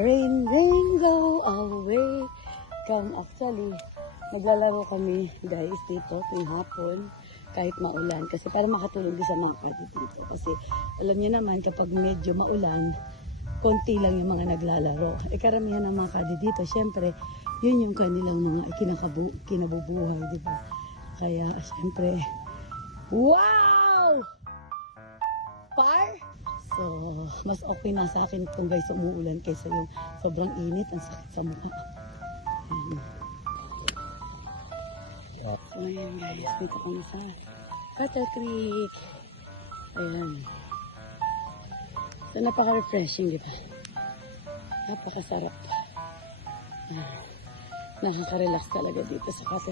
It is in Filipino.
Rain, rain, go away. Actually, naglalaro kami guys dito tuwing hapon kahit maulan. Kasi para makatulong din sa mga kadi dito. Kasi alam niyo naman kapag medyo maulan, konti lang yung mga naglalaro. Karamihan ng mga kadi dito, syempre, yun yung kanilang mga kinabubuhay, di ba? Kaya, syempre, wow! Par! So, mas okay na sa akin kung guys umuulan kaysa yung sobrang init, ang sakit sa mukha. Ayan. So, ayan guys, dito kami sa Cattle Creek. Ayan. So, napaka-refreshing, di ba? Napakasarap. Nakaka-relax talaga dito sa Cattle